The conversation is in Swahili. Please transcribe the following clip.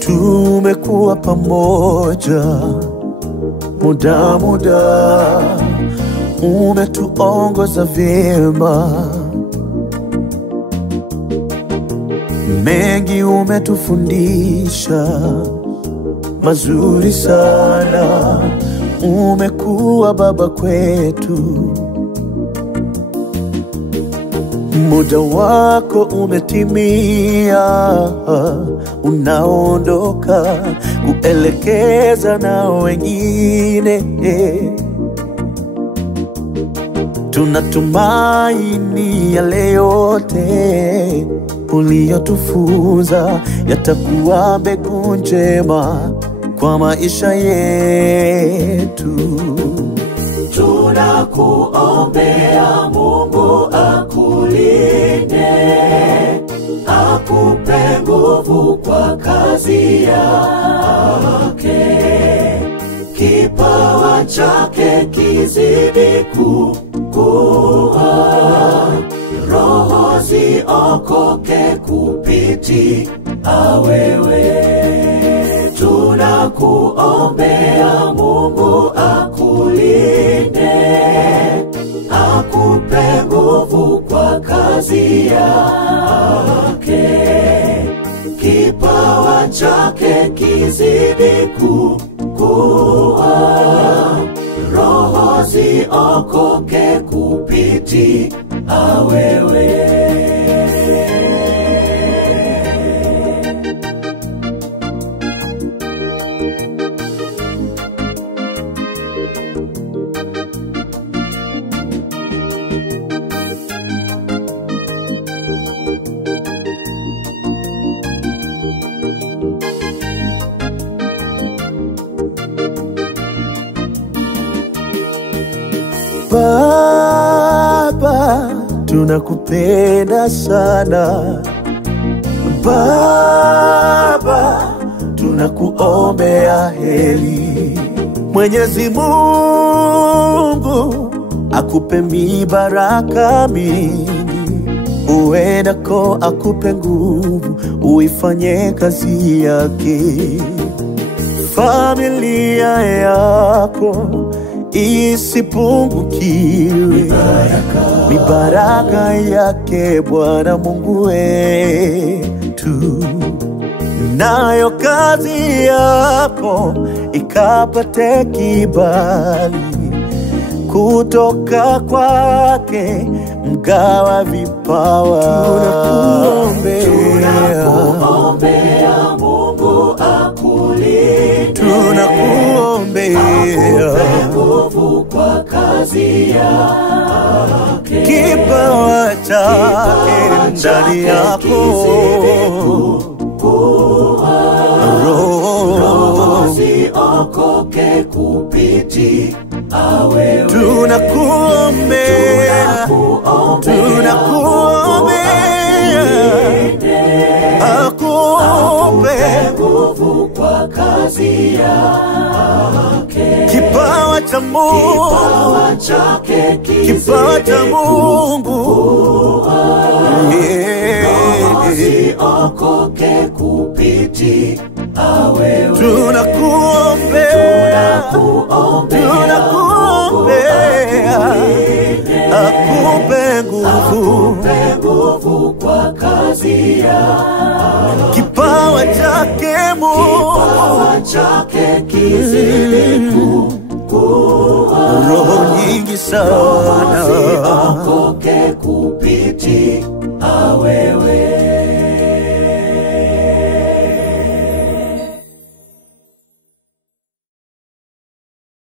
Tumekuwa pamoja muda, umetuongoza vyema, mengi umetufundisha, mazuri sana. Umekuwa baba kwetu, muda wako umetimia, unaondoka kuelekeza na wengine. Tunatumaini yale yote uliyotufunza yatakuwa mbegu njema kwa maisha yetu. Tunakuombea Mungu akulinde, akupe nguvu kwa kazi yake, kipawa chake kizidi kukua, roho ziokoke kupitia wewe. Tunakuombea Mungu akulinde, akupe nguvu kwa kazi yake, kipawa chake kizidi kukua, roho ziokoke kupitia wewe. Baba, tunakupenda sana. Baba, tunakuombea heri. Mwenyezi Mungu akupe mibaraka mingi, uendako akupe nguvu, uifanye kazi yake. Familia yako isipungukiwe mibaraka yake Bwana Mungu wetu, nayo kazi yako ikapate kibali kutoka kwake mgawa vipawa. Tunakuombea Mungu akulinde, tunakuombea akupe nguvu kwa kazi yake, kipawa chake ndani yako, roho ziokoke kupitia wewe. Tunakuombea, akupe nguvu kwa kazi yake, kipawa cha Mungu, kipawa cha Mungu, ziokoke kupitia wewe. Tunakuombea, akupe nguvu kwa kazi yake, kipawa chake Mungu, kipawa chake kizidi kukua, roho nyingi sana ziokoke kupitia wewe.